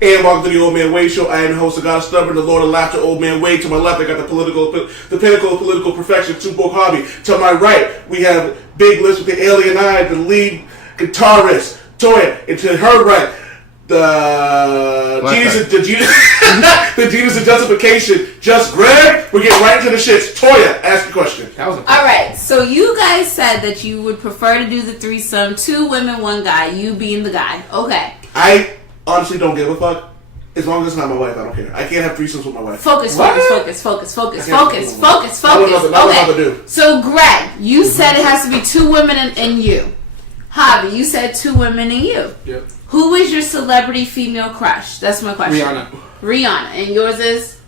And welcome to the Old Man Wade Show. I am the host of God Stubborn, the Lord of Laughter, Old Man Wade. To my left, I got the pinnacle of political perfection, Supa Woke Hobby. To my right, we have Big Lips with the Alien Eye, the lead guitarist, Toya. And to her right, the genius of justification, Just Greg. We're getting right into the shits. Toya, ask the question. Alright, so you guys said that you would prefer to do the threesome, 2 women, 1 guy, you being the guy. Okay. I honestly don't give a fuck. As long as it's not my wife, I don't care. I can't have threesomes with my wife. Focus. Okay. So Greg, you said it has to be 2 women and you. Javi, you said 2 women and you. Yep. Who is your celebrity female crush? That's my question. Rihanna. And yours is?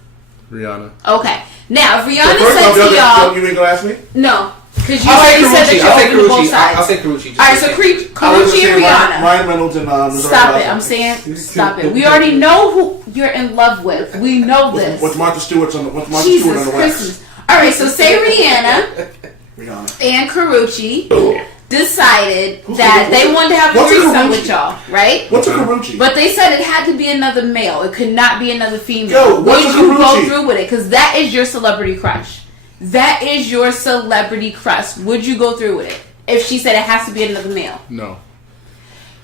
Rihanna. Okay. Now, if Rihanna said to y'all... You ain't gonna ask me? No. Because you said that you're open to both sides. I'll say Karrueche. Alright, so Karrueche and Rihanna. Ryan Reynolds and... Stop it. I'm saying... Stop it. We already know who you're in love with. We know this. What's Martha Stewart on the wax? Jesus Christmas. Alright, so say Rihanna and Karrueche decided that they wanted to have a threesome with y'all, right? What's a Karrueche? But they said it had to be another male. It could not be another female. Yo, what's Would you go through with it? Because that is your celebrity crush. That is your celebrity crush. Would you go through with it? If she said it has to be another male. No.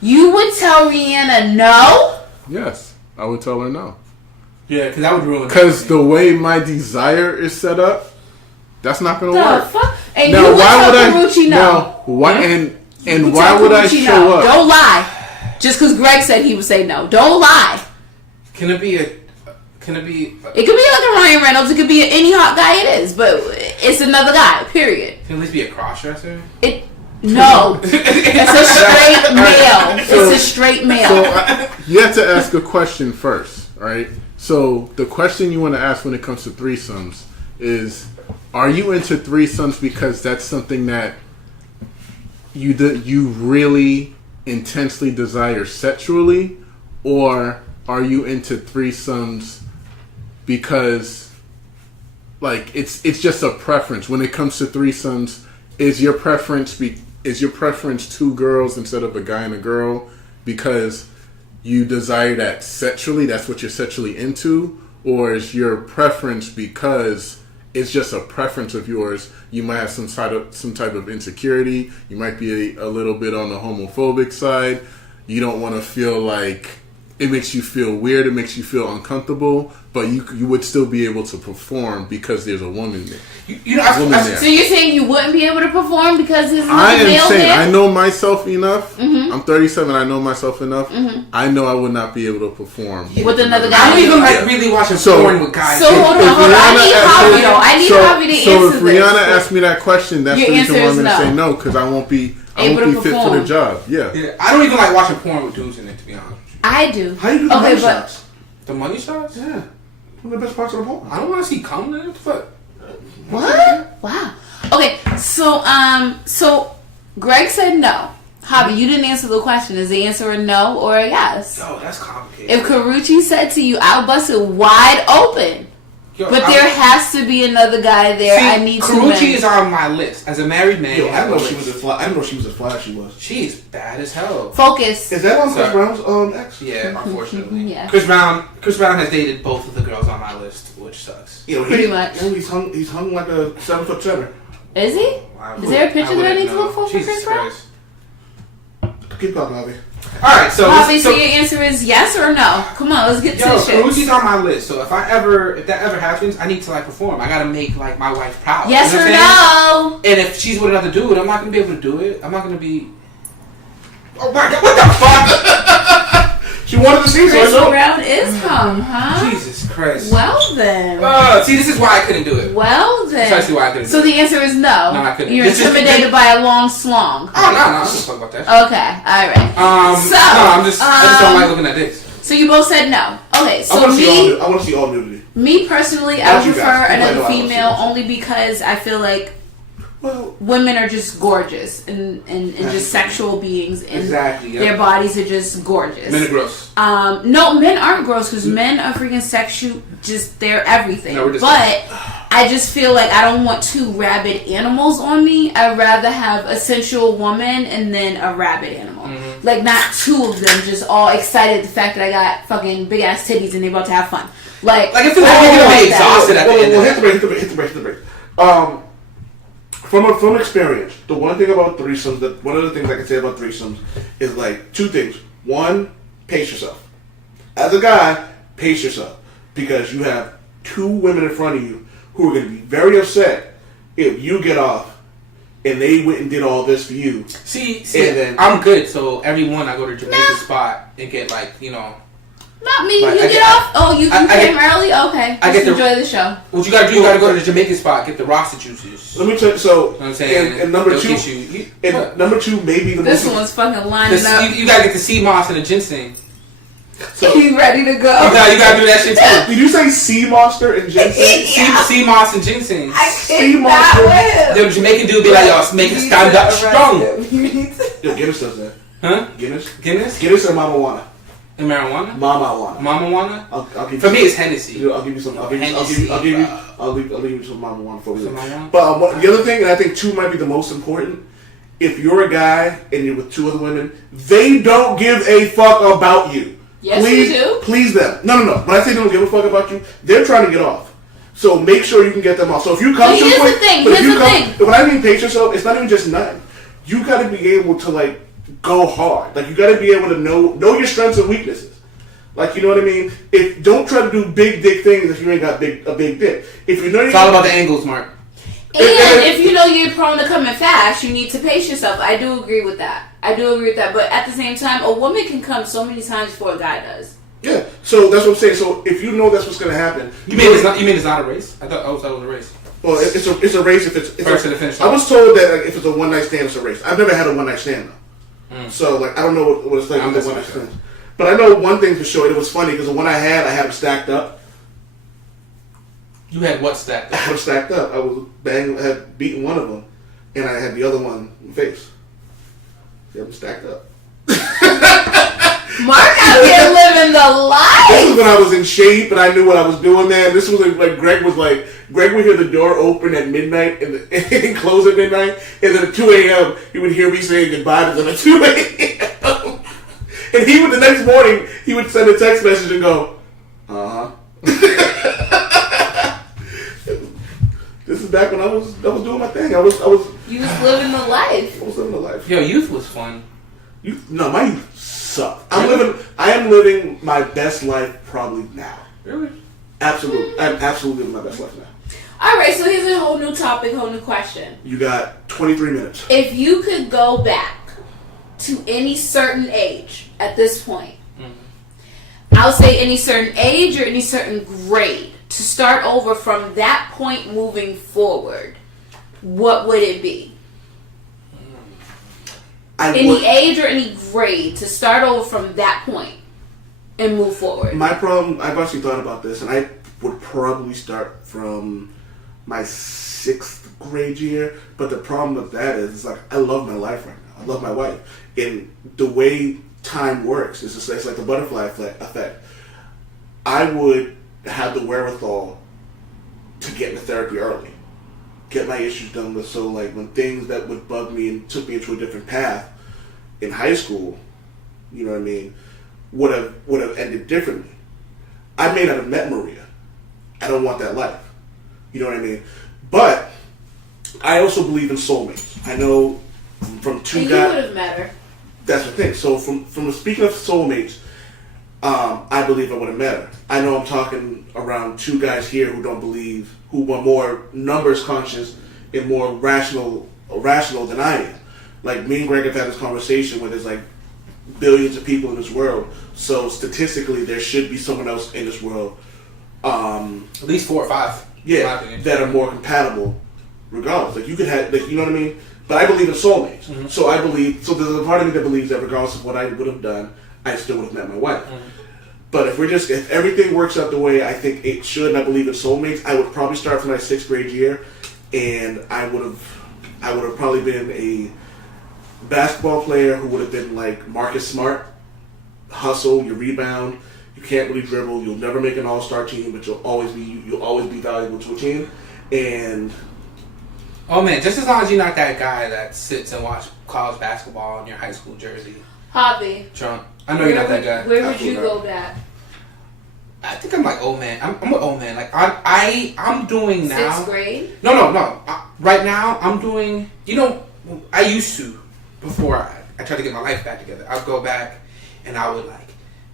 You would tell Rihanna no? Yes, I would tell her no. Yeah, because that would ruin it. Because the way my desire is set up, that's not going to work. Fuck? And now, you would why tell would Karrueche no? Now, why, and why would I show up? Don't lie. Just because Greg said he would say no. Don't lie. Can it be? It could be like a Ryan Reynolds. It could be any hot guy it is. But it's another guy, period. Can at least be a cross-dresser? No. It's a straight male. It's a straight male. So you have to ask a question first, right? So the question you want to ask when it comes to threesomes is, are you into threesomes because that's something that you really intensely desire sexually, or are you into threesomes because like it's just a preference? When it comes to threesomes, is your preference 2 girls instead of a guy and a girl because you desire that sexually, that's what you're sexually into, or is your preference because it's just a preference of yours? You might have some type of insecurity. You might be a little bit on the homophobic side. You don't want to feel like it makes you feel weird. It makes you feel uncomfortable, but you would still be able to perform because there's a woman there. So you're saying you wouldn't be able to perform because there's I another male am saying there? I know myself enough. Mm-hmm. I'm 37. I know myself enough. Mm-hmm. I know I would not be able to perform with another guy. I don't even like really watching porn with guys. So hold on. I need Javi to answer So if this. Rihanna asked me that question, that's the reason why I'm going to say no, because I won't be fit for the job. Yeah. I don't even like watching porn with dudes in it, to be honest. I do. How you do the money shots? The money shots? Yeah. One of the best parts of the porn. I don't want to see cum in it. What the fuck? What? Wow. Okay, so Greg said no. Javi, you didn't answer the question. Is the answer a no or a yes? No, that's complicated. If Karrueche said to you, I'll bust it wide open. But there has to be another guy there. I need to. Karrueche is on my list as a married man. I didn't know she was as fly as she was. She's bad as hell. Focus. Is that on Chris Brown's ex? Yeah, unfortunately. Yeah. Chris Brown has dated both of the girls on my list, which sucks. Pretty much. He's hung like a 7-foot center. Is he? Is there a picture that I need to look for Jesus Chris Brown? Christ. Keep talking, Javi. Alright, so your answer is yes or no? Come on, let's get to the shit. Karrueche's on my list, so if that ever happens, I need to perform. I gotta make my wife proud. Yes or no? And if she's with another dude, I'm not gonna be able to do it. I'm not gonna be. Oh my god! What the fuck? She wanted to see Chris Brown is hung, huh? Jesus Christ. Well then. See, this is why I couldn't do it. Well then. Precisely why I couldn't. So the answer is no. No, I couldn't. You're intimidated by a long slong. Oh no, I don't talk about that. Okay, all right. I just don't like looking at dicks. So you both said no. Okay, so I want to see all nudity. Me personally, I would prefer another female only because I feel like women are just gorgeous and just sexual beings, and their bodies are just gorgeous. Men are gross. No, men aren't gross because men are freaking sexual. Just they're everything. No, but I just feel like I don't want 2 rabid animals on me. I'd rather have a sensual woman and then a rabid animal. Mm-hmm. Like, not two of them just all excited the fact that I got fucking big ass titties and they about to have fun. Like if you're gonna be exhausted at the end. Hit the break. From experience, the one thing about threesomes, one of the things I can say about threesomes is like two things. One, pace yourself. As a guy, pace yourself, because you have two women in front of you who are going to be very upset if you get off and they went and did all this for you. See, and then, I'm good. So every one I go to Jamaican spot and get Not me. Like, you get off. Oh, you came early. Okay, just enjoy the show. What you gotta do? You gotta go to the Jamaican spot, get the Rasta juices. Let me tell you. So, you know what I'm saying? And number two, maybe the this one's fucking lining up. You gotta get the sea moss and the ginseng. So he's ready to go. You gotta do that shit too. Did you say sea monster and ginseng? Sea moss and ginseng. Sea monster. The Jamaican dude be like, yo, make it stand up strong. Yo, Guinness does that. Huh? Guinness and Mama Wanna. And marijuana? Mama Wanna. I'll give for me, it's Hennessy. I'll give you some. I'll give you some Mama Wanna for you. But the other thing, and I think two might be the most important. If you're a guy and you're with two other women, they don't give a fuck about you. Yes, they do. Please them. No. When I say they don't give a fuck about you, they're trying to get off. So make sure you can get them off. So if you come to the point, here's the thing. When I mean pace yourself, it's not even just nothing. You got to be able to go hard. Like, you got to be able to know your strengths and weaknesses. Like, you know what I mean? Don't try to do big dick things if you ain't got a big dick. If you know, it's all about the angles, Mark. And if you know you're prone to coming fast, you need to pace yourself. I do agree with that. But at the same time, a woman can come so many times before a guy does. Yeah. So that's what I'm saying. So if you know that's what's going to happen, you mean it's not a race? I thought it was a race. Well, it's a race if it's first to the finish line. I was told that if it's a one night stand, it's a race. I've never had a one night stand though. So I don't know what it's like with the one night stand. But I know one thing for sure. It was funny because the one I had them stacked up. You had what stacked up? I had them stacked up. I had beaten one of them, and I had the other one in the face. See, I'm stacked up. Mark out here living the life. This was when I was in shape and I knew what I was doing, man. This was like Greg would hear the door open at midnight and close at midnight, and then at 2 a.m. he would hear me saying goodbye to them at 2 a.m. And the next morning he would send a text message and go, This is back when I was doing my thing. You was living the life. I was living the life. Yo, youth was fun. My youth sucked. I am living my best life probably now. Really? Absolutely. I'm absolutely living my best life now. Alright, so here's a whole new topic, whole new question. You got 23 minutes. If you could go back to any certain age at this point, I'll say any certain age or any certain grade, to start over from that point moving forward, what would it be? Any age or any grade to start over from that point and move forward? My problem, I've actually thought about this, and I would probably start from my 6th grade year, but the problem with that is, I love my life right now. I love my wife. And the way time works, it's like the butterfly effect. I would have the wherewithal to get into therapy early, get my issues done with. So when things that would bug me and took me into a different path in high school, you know what I mean, would have ended differently. I may not have met Maria. I don't want that life. You know what I mean? But I also believe in soulmates. I know from two guys. You would have met her. That's the thing. So from speaking of soulmates, I believe I would have met her. I know I'm talking around two guys here who don't believe, who are more numbers conscious and more rational than I am. Like, me and Greg have had this conversation where there's billions of people in this world. So statistically, there should be someone else in this world. At least 4 or 5. Yeah, that are more compatible, regardless. You could have, you know what I mean. But I believe in soulmates. Mm-hmm. So there's a part of me that believes that regardless of what I would have done, I still would have met my wife. Mm-hmm. But if everything works out the way I think it should, and I believe in soulmates, I would probably start from my 6th grade year, and I would have probably been a basketball player who would have been like Marcus Smart. Hustle, you rebound, you can't really dribble, you'll never make an all-star team, but you'll always be valuable to a team. And oh man, just as long as you're not that guy that sits and watches college basketball in your high school jersey. Hobby. Trump. I know you're not that guy. Where would you go back? I think I'm like old man. I'm an old man. Like I'm doing now. 6th grade? No. Right now I'm doing. I used to before I tried to get my life back together. I'd go back and I would like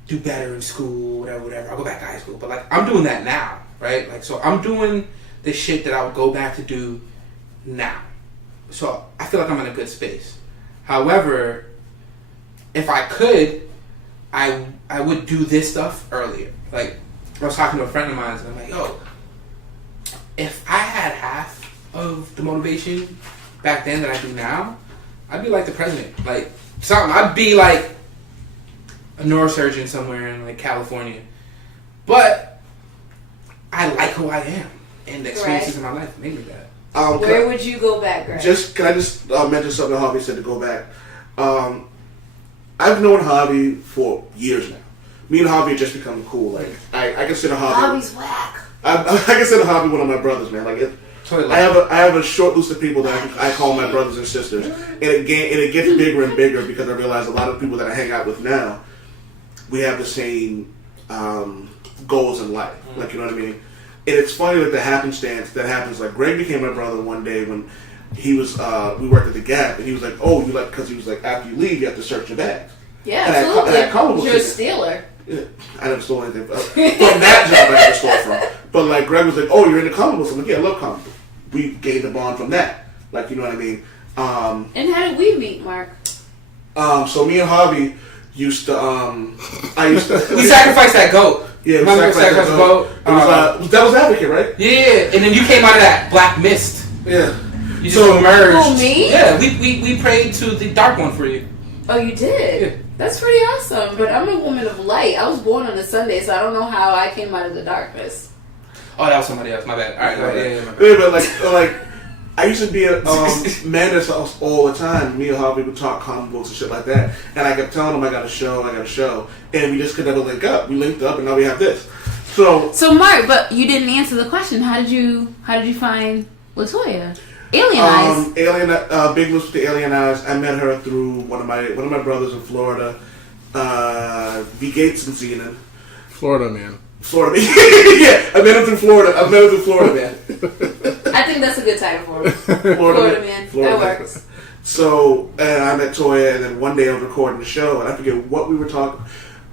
do better in school, whatever. I'll go back to high school, but like I'm doing that now, right? Like so I'm doing the shit that I would go back to do now. So I feel like I'm in a good space. However, if I could, I would do this stuff earlier. Like, I was talking to a friend of mine, and I'm like, yo, if I had half of the motivation back then that I do now, I'd be like the president. Like, something. I'd be like a neurosurgeon somewhere in, like, California. But I like who I am, and the experiences in my life made me that. Where would you go back, Greg? Can I just mention something Harvey said to go back? I've known Harvey for years now. Me and Harvey have just become cool. Like I consider Harvey. Harvey's whack. I consider Harvey one of my brothers, man. Like I have a short list of people that I call my brothers and sisters, and it gets bigger and bigger because I realize a lot of people that I hang out with now, we have the same goals in life. Like, you know what I mean? And it's funny, like the happenstance that happens. Like Greg became my brother one day when he was we worked at the Gap, and he was like, "Oh, you like," because he was like, "After you leave, you have to search your bags." Yeah, and absolutely. You're a stealer. Yeah, I never stole anything from that job. I never stole from. But like Greg was like, "Oh, you're into comic books." I'm like, "Yeah, I love comic books." We gained a bond from that. Like, you know what I mean? And how did we meet, Mark? So me and Harvey used to. We sacrificed that goat. Yeah, we sacrificed the goat. That was Advocate, right? Yeah, and then you came out of that black mist. Yeah. You just emerged. Who, me? Yeah, we prayed to the dark one for you. Oh, you did? Yeah. That's pretty awesome. But I'm a woman of light. I was born on a Sunday, so I don't know how I came out of the darkness. Oh, that was somebody else. My bad. All right, go ahead. Yeah, but like, I used to be at Manda's house all the time. Me and Harvey would talk comic books and shit like that. And I kept telling him I got a show. And we just could never link up. We linked up, and now we have this. So Mark, but you didn't answer the question. How did you find Latoya? Alien Eyes. Big Lips with the Alien Eyes. I met her through one of my brothers in Florida, B. Gates and Zenon. Florida man. Yeah, I met him through Florida. Man. I think that's a good title for him. Florida man. That works. So, and I met Toya, and then one day I was recording the show, and I forget what we were talking.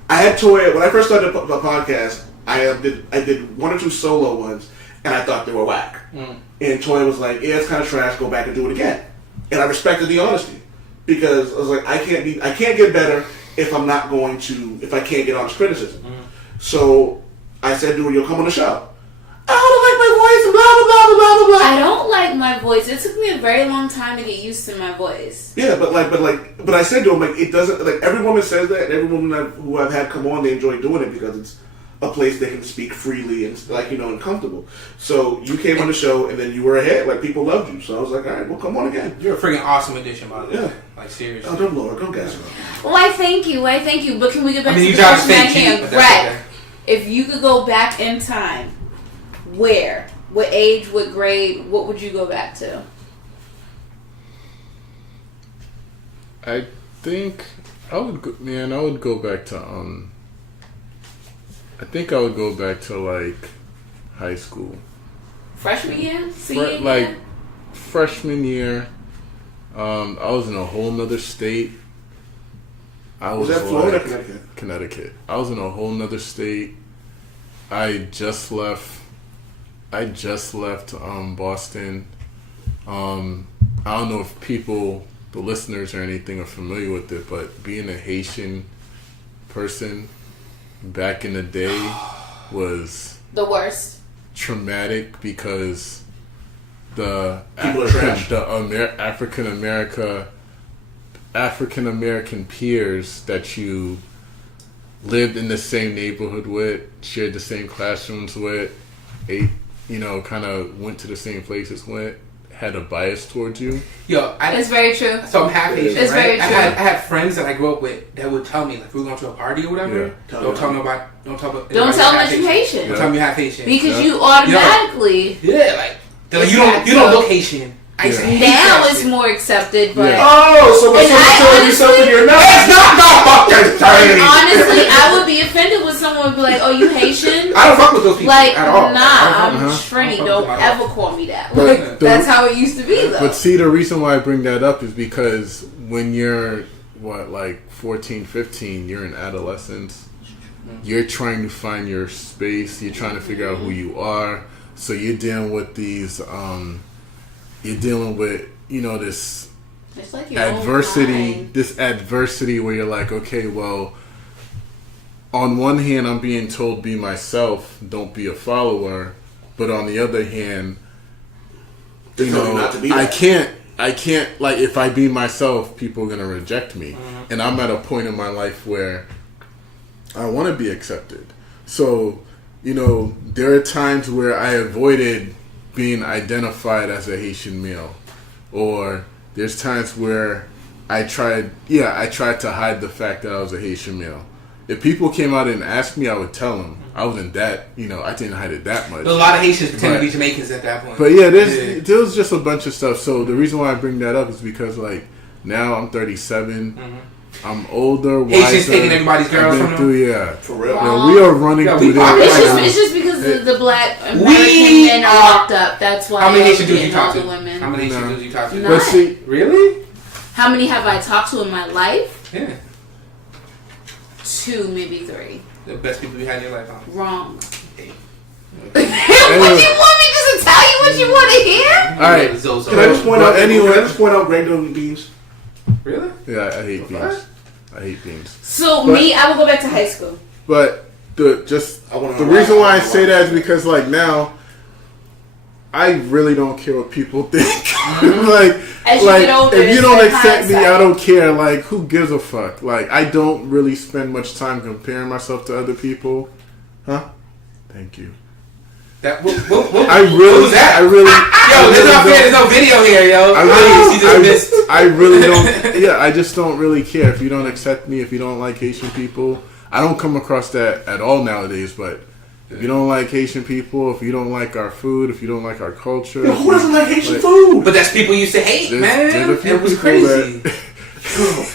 I had Toya when I first started the podcast. I did one or two solo ones, and I thought they were whack. And Toya was like, "Yeah, it's kind of trash. Go back and do it again." And I respected the honesty because I was like, I can't get better if I can't get honest criticism. So I said, "Dude, you'll come on the show." I don't like my voice, and blah blah blah blah blah blah. I don't like my voice. It took me a very long time to get used to my voice. Yeah, but I said to him, like, it doesn't, like, every woman says that, and every woman who I've had come on, they enjoy doing it because it's a place they can speak freely and, like, you know, and comfortable. So you came on the show, and then you were ahead. Like, people loved you. So I was like, all right, well, come on again. You're a freaking awesome addition, by the way. Yeah. Like, seriously. Oh, don't blow it. Don't gas it. Why, thank you. But can we get back to the you guys question at stay hand? cheap, but Greg, that's okay. if you could go back in time, where? What age, what grade, what would you go back to? I think I would go back to I think I would go back to like high school. Freshman year? Senior year? Freshman year. I was in a whole nother state. Was that Florida or Connecticut? Connecticut. I was in a whole nother state. I just left Boston. I don't know if the listeners or anything are familiar with it, but being a Haitian person back in the day was the worst. Traumatic because the African American peers that you lived in the same neighborhood with, shared the same classrooms with, kind of went to the same places with, had a bias towards you. It's very true. So I'm half Asian, it's right? Very true. I had friends that I grew up with that would tell me, like, if we were going to a party or whatever, don't tell them that you're Haitian. Don't tell me you're half Haitian. Because you automatically... you don't look Haitian. I used to hate Now that it's shit. more accepted, but So when And someone I tells you something you're not. It's not fucking dirty. honestly, I would be offended when someone would be like, "Oh, you Haitian?" I don't fuck with those people Like, at all. nah, I'm Trini. Don't ever call me that. But Like, the- that's how it used to be, though. But see, the reason why I bring that up is because when you're, 14, 15, you're in adolescence. You're trying to find your space. You're trying to figure out who you are. So you're dealing with these, you're dealing with, this It's like your own adversity, mind. this adversity where you're like, okay, well, on one hand, I'm being told be myself, don't be a follower. But on the other hand, They tell you not to be I that. can't, like, if I be myself, people are going to reject me. And I'm at a point in my life where I want to be accepted. So, there are times where I avoided being identified as a Haitian male. Or there's times where I tried to hide the fact that I was a Haitian male. If people came out and asked me, I would tell them. I wasn't that, I didn't hide it that much. There's a lot of Haitians pretend to be Jamaicans at that point. But yeah, there was just a bunch of stuff. So the reason why I bring that up is because, like, now I'm 37. I'm older, wiser. Haitians taking everybody's girls I've been from through, For real. we are running Yeah, through we this. are. It's just because the black American men are locked up. That's why. How many Haitian dudes getting you talk all to? the women. How many Haitian dudes you talk to? No. But see, Really? How many have I talked to in my life? Yeah. 2, maybe 3. The best people you had in your life, huh? Wrong. Hey. What you want me just to tell you what you want to hear? all right. Zozo. Can I just point But out? anyway- Can I just point out Greg don't eat beans? Really? Yeah, I hate beans. What? I hate beans. So But- me, I will go back to high school. But the wanna reason know why I why. say that is because, like, now I really don't care what people think. like, As you get older, if you it's don't in accept me, hindsight. I don't care. Like, who gives a fuck? Like, I don't really spend much time comparing myself to other people. Huh? Thank you. That, what What was that? Yo, There's no video here, yo. She just missed. I really don't. Yeah, I just don't really care if you don't accept me. If you don't like Haitian people, I don't come across that at all nowadays. But if you don't like Haitian people, if you don't like our food, if you don't like our culture, Yo, who doesn't like Haitian food? But that's people used to hate, man. a few It was people crazy. that-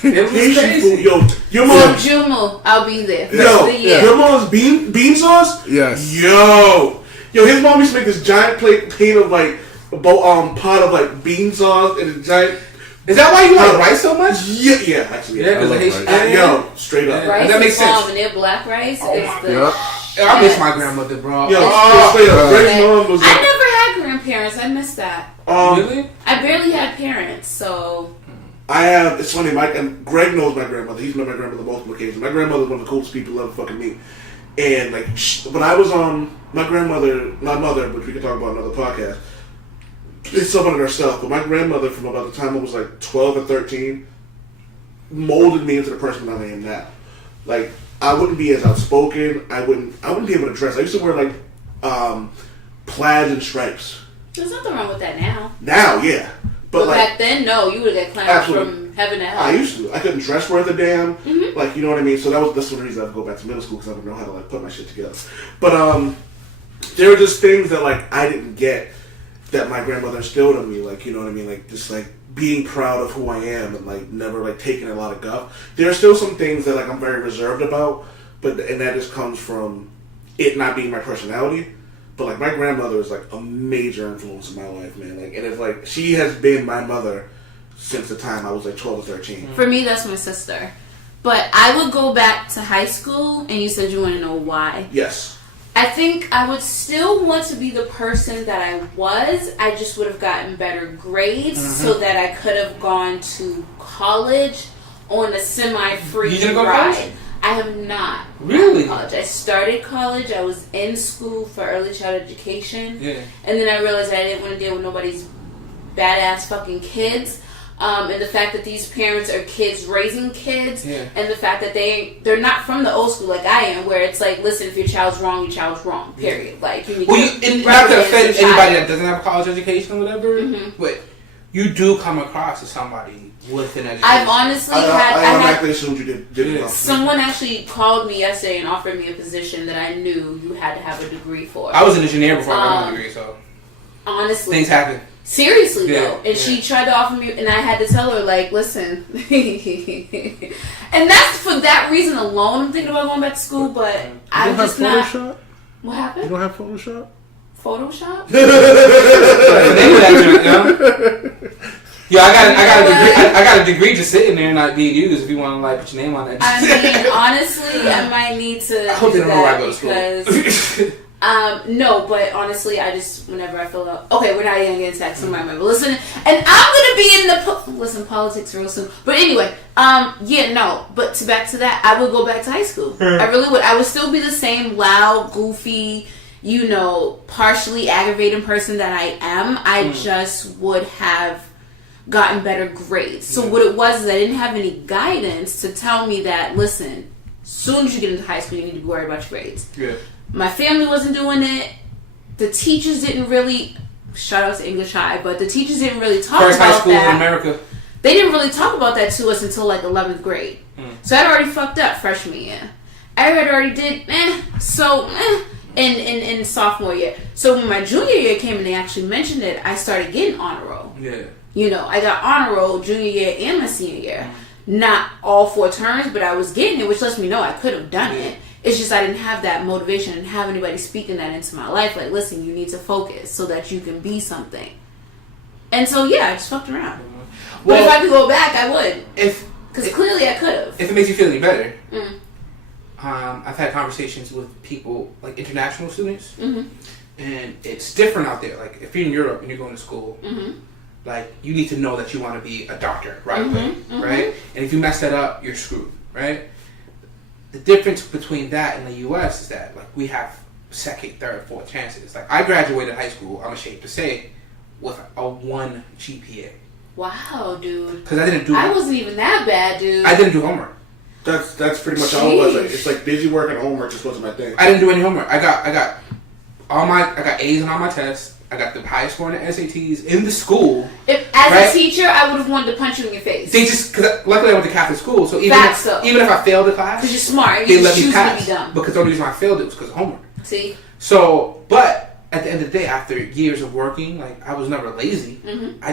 It was Haitian crazy. food, yo. Your So mom, Jumo, I'll be there. yo, Rest of the year. your mom's bean sauce. Yes. Yo, his mom used to make this giant plate of like pot of like bean sauce and a giant. Is that why you like rice so much? Yeah, actually. Yeah, because I of love Haitian. Yo, straight up. Rice That makes is bomb, sense. and their black rice Oh is the. Yep. I miss my grandmother, bro. Yo, Oh, straight up. Greg's mom was I like, never had grandparents. I miss that. really? I barely had parents, so I have. It's funny. And Greg knows my grandmother. He's met my grandmother multiple occasions. My grandmother's one of the coolest people ever fucking meet. And like, when I was on my grandmother, my mother, which we can talk about in another podcast, it's someone herself. But my grandmother, from about the time I was like 12 or 13, molded me into the person that I am now. Like, I wouldn't be as outspoken. I wouldn't be able to dress. I used to wear like plaids and stripes. there's nothing wrong with that now. Now, yeah. But like, back then, no, you would have got clowns Absolutely. from heaven to hell. I used to. I couldn't dress worth a damn. Mm-hmm. Like, you know what I mean? So that's one reason I had to go back to middle school, because I didn't know how to like put my shit together. But there were just things that like I didn't get that my grandmother instilled in me. Like, you know what I mean? Like, just like being proud of who I am and like never like taking a lot of guff. There are still some things that like I'm very reserved about, and that just comes from it not being my personality. But like my grandmother is like a major influence in my life, man. Like, and it's like she has been my mother since the time I was like 12 or 13. For me, that's my sister. But I would go back to high school, and you said you want to know why. Yes. I think I would still want to be the person that I was. I just would have gotten better grades so that I could have gone to college on a semi-free You didn't go to ride. college? I have not. Really? College. I started college. I was in school for early childhood education. Yeah. And then I realized I didn't want to deal with nobody's badass fucking kids. And the fact that these parents are kids raising kids, and the fact that they're not from the old school like I am, where it's like, listen, if your child's wrong, your child's wrong. Period. Like, you need Well, to and not to reprimand offend your child. anybody that doesn't have a college education or whatever, Mm-hmm. but you do come across as somebody with an education. I've honestly I had automatically assumed you did Yeah. well. someone actually called me yesterday and offered me a position that I knew you had to have a degree for. I was an engineer before I got my degree, so Honestly, things happen. Seriously though, and she tried to offer me, and I had to tell her like, listen, and that's for that reason alone. I'm thinking about going back to school, but I'm just not. Photoshop? What happened? You don't have Photoshop? Photoshop? Yeah, I got a degree just sitting there not being used. If you want to like put your name on that. I mean, honestly, I might need to. I hope they do don't know where I that go to school. because. No, but honestly, I just, whenever I feel like, okay, we're not even getting text, somebody might be listening, and I'm gonna be in the politics real soon, but anyway, yeah, no, but back to that, I would go back to high school, I really would. I would still be the same loud, goofy, you know, partially aggravating person that I am. I just would have gotten better grades. So what it was is I didn't have any guidance to tell me that, listen, as soon as you get into high school, you need to worry about your grades. Yeah. My family wasn't doing it. The teachers didn't really, shout out to English High, but the teachers didn't really talk First about that. high school in America. They didn't really talk about that to us until like 11th grade. So I'd already fucked up freshman year. I had already did in sophomore year. So when my junior year came and they actually mentioned it, I started getting honor roll. Yeah. You know, I got honor roll junior year and my senior year. Not all 4 terms, but I was getting it, which lets me know I could have done it. It's just I didn't have that motivation and have anybody speaking that into my life. Like, listen, you need to focus so that you can be something. And so, yeah, I just fucked around. But if I could go back, I would. Because clearly I could have. If it makes you feel any better, I've had conversations with people, like international students, and it's different out there. Like, if you're in Europe and you're going to school, like, you need to know that you want to be a doctor right away, right? And if you mess that up, you're screwed, right? The difference between that and the U.S. is that, like, we have second, third, fourth chances. Like, I graduated high school, I'm ashamed to say, with a 1 GPA. Wow, dude. Because I wasn't even that bad, dude. I didn't do homework. That's pretty much all it was. Like, it's like busy work and homework just wasn't my thing. I didn't do any homework. I got A's on all my tests. I got the highest score in the SATs in the school. As a teacher, I would have wanted to punch you in your face. They just, cause luckily I went to Catholic school, so even if I failed the class, because you're smart, they let me pass. To be dumb. Because the only reason I failed it was because of homework. See. So, but at the end of the day, after years of working, like, I was never lazy. I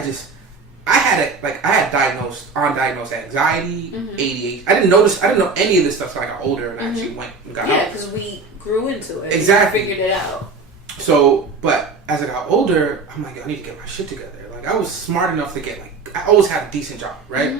had undiagnosed anxiety, ADHD. I didn't know any of this stuff until I got older and I actually went and got out. Yeah, because we grew into it. Exactly. We figured it out. So, but as I got older, I'm like, I need to get my shit together. Like, I was smart enough to get, like, I always had a decent job, right?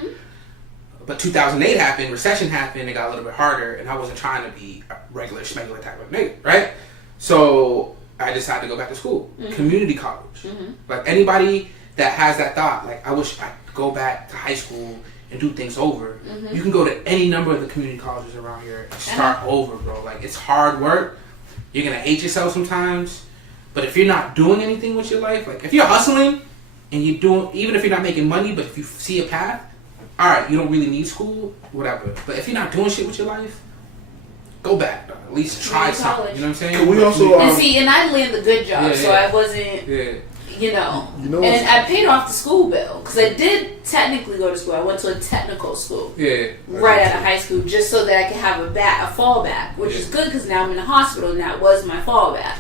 But 2008 happened, recession happened, it got a little bit harder, and I wasn't trying to be a regular schmegular type of nigga, right? So, I decided to go back to school, community college. Like, anybody that has that thought, like, I wish I could go back to high school and do things over. You can go to any number of the community colleges around here and start over, bro. Like, it's hard work. You're going to hate yourself sometimes. But if you're not doing anything with your life, like, if you're hustling and you're doing, even if you're not making money, but if you see a path, all right, you don't really need school, whatever. But if you're not doing shit with your life, go back. At least try something. You know what I'm saying? Can we also... and I landed a good job, so I wasn't... You know, and I paid off the school bill because I did technically go to school. I went to a technical school right out of high school just so that I could have a fallback, which is good because now I'm in the hospital and that was my fallback.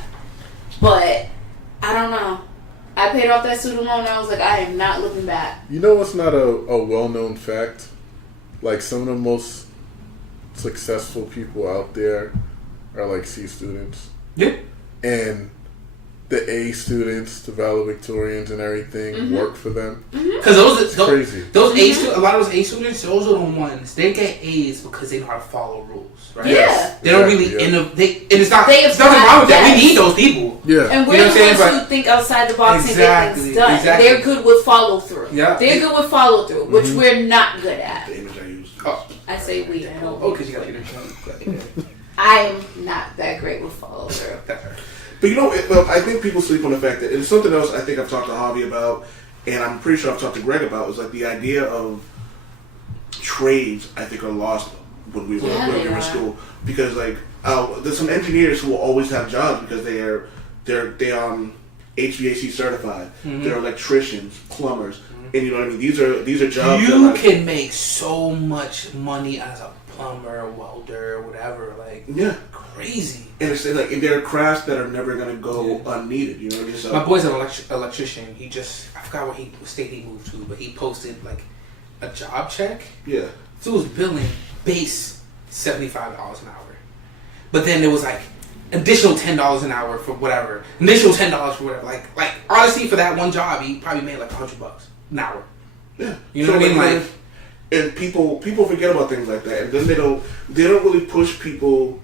But I don't know. I paid off that student loan and I was like, I am not looking back. You know what's not a well-known fact? Like, some of the most successful people out there are like C students. Yeah. And the A students, the valedictorians and everything work for them. Because those crazy. Those A students, a lot of those A students, those are the ones, they get A's because they know how to follow rules, right? Yeah. They don't really innovate. And it's nothing wrong with that. We need those people. Yeah. And we're the ones who think outside the box and get things done. Exactly. They're good with follow through. Yeah. They're good with follow through, which we're not good at. The image I used. I say we. I don't. Oh, because you got to I'm not that great with follow through. But you know, well, I think people sleep on the fact that, and it's something else I think I've talked to Javi about, and I'm pretty sure I've talked to Greg about, is like the idea of trades, I think, are lost when we were in school. Because, like, there's some engineers who will always have jobs because they're HVAC certified. They're electricians, plumbers, and you know what I mean? These are jobs you can make so much money as a plumber, welder, whatever. Like, Yeah. crazy. And it's like there are crafts that are never gonna go unneeded. You know what I mean? So, My boy's an electrician. He just, I forgot what state he moved to, but he posted like a job check. yeah. So it was billing base $75 an hour, but then there was like additional $10 an hour for whatever, additional $10 for whatever. Like honestly, for that one job, he probably made like $100 an hour. Yeah. You know what I mean? Like, and people forget about things like that, and then they don't really push people.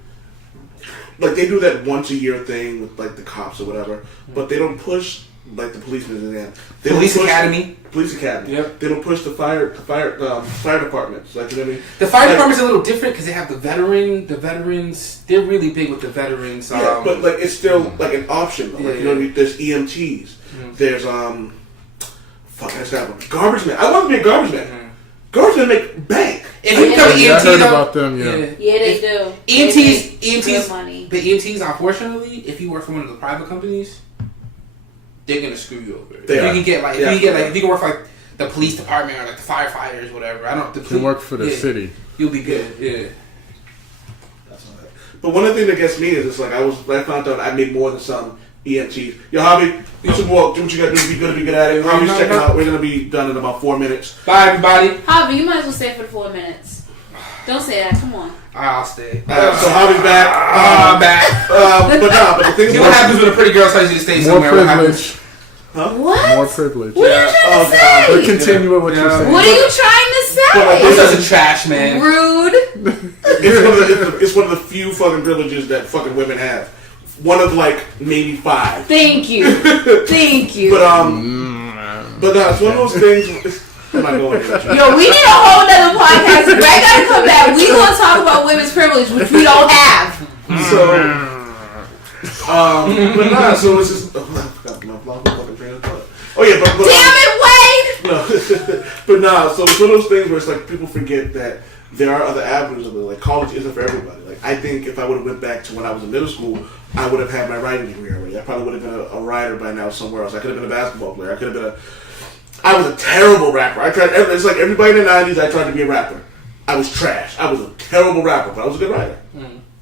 Like they do that once a year thing with like the cops or whatever, but they don't push like the policemen in the Police Academy. Police Academy. Yep. They don't push the fire departments. Like, you know what I mean? The fire Like, department's a little different because they have the veterans. They're really big with the veterans. Yeah, but like it's still like an option though. Like, you know what I mean? There's EMTs. There's fuck, I said garbage man. I want to be a garbage man. Garbage men make bank. If you become an I EMT, heard though, about them. Yeah. Yeah, they do. EMTs, They make EMTs, good money. but EMTs, unfortunately, if you work for one of the private companies, they're gonna screw you over. They if are. you can get like, Yeah. if you can work for like the police department or like the firefighters, whatever. I don't. The You can work for the city. You'll be good. Yeah. That's all right. But one of the things that gets me is it's like I found out I made more than some EMTs. Yo, Javi, do some work. Do what you got to do. Be good at it. Javi's checking out. We're gonna be done in about 4 minutes. Bye, everybody. Javi, you might as well stay for the 4 minutes. Don't say that. Come on. I'll stay. So Javi's back. I'm back. But the thing See is, what happens when a pretty girl tells you to stay More somewhere. What privilege. What? More privilege. What are you trying to say? But continue with what you're saying. What are you trying to But like, This say? is a trash man. Rude. it's one of the few fucking privileges that fucking women have. One of like maybe 5. Thank you. Thank you. But it's one of those things. I'm not going there. Yo, we need a whole nother podcast. Greg gotta come back. We gonna talk about women's privilege, which we don't have. But nah, so it's just. I forgot my fucking train of thought. Oh yeah, but Damn it, Wade! no, but nah. So it's one of those things where it's like people forget that there are other avenues of it. Like college isn't for everybody. Like I think if I would have went back to when I was in middle school, I would have had my writing degree already. I probably would have been a writer by now somewhere else. I could have been a basketball player. I could have been I was a terrible rapper. I tried. It's like everybody in the '90s. I tried to be a rapper. I was trash. I was a terrible rapper, but I was a good writer.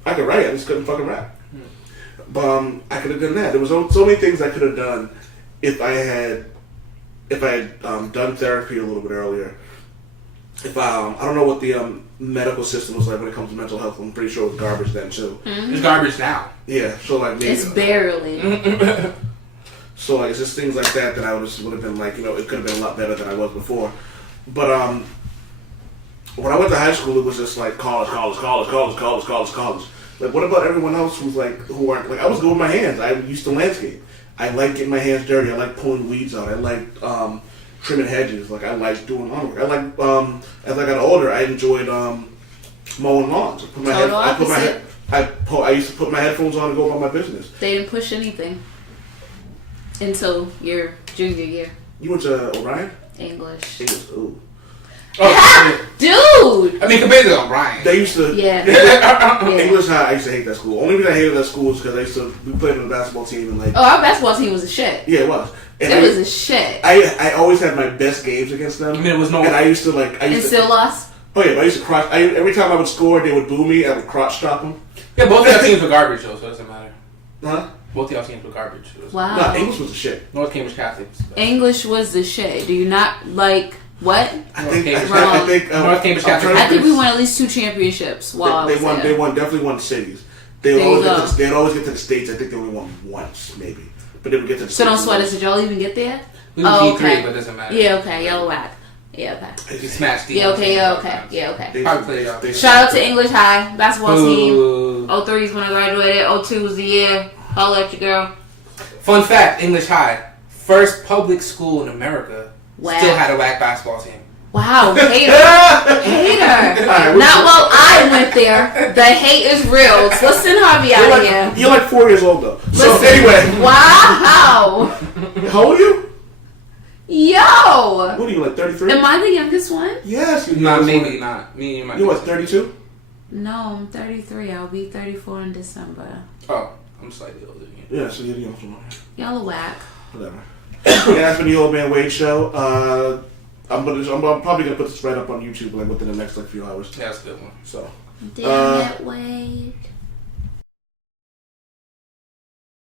I could write. I just couldn't fucking rap. But I could have done that. There was so many things I could have done if I had done therapy a little bit earlier. If I don't know what the medical system was like when it comes to mental health. I'm pretty sure it was garbage then too. It's garbage now. Yeah. So like maybe It's barely. So like it's just things like that I would have been like, you know, it could have been a lot better than I was before. But when I went to high school, it was just like college. Like what about everyone else who aren't like I was good with my hands. I used to landscape. I like getting my hands dirty. I like pulling weeds out. I like trimming hedges. Like I like doing lawn work. I like as I got older, I enjoyed mowing lawns. I used to put my headphones on and go about my business. They didn't push anything until your junior year. You went to Orion? English. Ooh. Oh, Dude! I mean, compared to Ryan. They used to. Yeah. English High, I used to hate that school. Only reason I hated that school is because we played on the basketball team and like. Oh, our basketball team was a shit. Yeah, it was. And It was a shit. I always had my best games against them. I mean, it was no. And I used to And still lost? Oh yeah, but I used to crotch. Every time I would score, they would boo me. I would crotch stop them. Yeah, both of y'all teams were garbage, though, so it doesn't matter. Huh? Both of y'all teams were garbage. Wow. Nah, English was the shit. North Cambridge Catholics. English was the shit. Do you not like what? I think North Cambridge Catholic. I think we won at least 2 championships while I was there. They definitely won cities. They'd always get to the States. I think they only won once, maybe. But they would get to the So States. don't sweat us. Did y'all even get there? We were G3, but it doesn't matter. Yeah, okay. Yellow whack. Yeah, okay. You smashed Yeah, okay, yeah, okay. Probably played y'all. Shout out to English High basketball Ooh. team. 03 is when I graduated. 02 was the year. Holla at your girl. Fun fact, English High, first public school in America, Wow. still had a whack basketball team. Wow, hater. Hater. Not while I went there. The hate is real. Listen, Harvey out of here. You're like 4 years old though. So Listen. anyway. Wow. How old are you? Yo. What are you, like 33? Am I the youngest one? Yes. Not maybe not. Me and my. You what, 32? No, I'm 33. I'll be 34 in December. Oh, I'm slightly older than you. Yeah, so you're the youngest one. Y'all are whack. Whatever. Yeah, that's been the Old Man Wade Show. I'm probably gonna put this right up on YouTube like within the next like few hours. Yeah, that's a good one. So. Damn it, Wade.